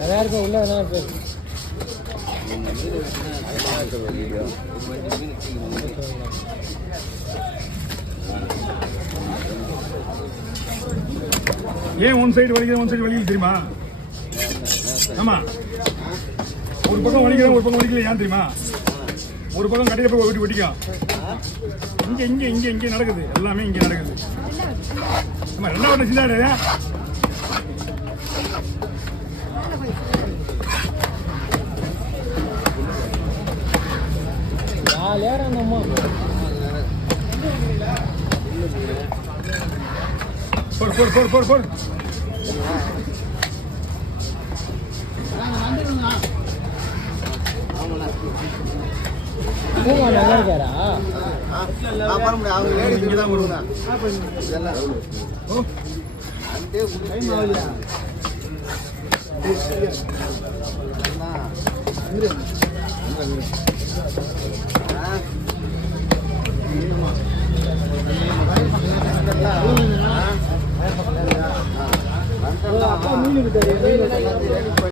நல்லா இருக்கும் உள்ள நல்லா இருக்கு. ஏன் ஒன் சைடு வலிக்குது தெரியுமா? ஆமா, ஒரு பக்கம் வலிக்கிறேன், ஒரு பக்கம் வலிக்கல. ஏன் தெரியுமா? ஒரு பக்கம் கடையில் போய் வெட்டிக்கும். இங்கே நடக்குது, எல்லாமே இங்கே நடக்குது. ஆமா, ரெண்டாவது சிந்தாரு போர் நல்லா இருக்காரா? அவங்க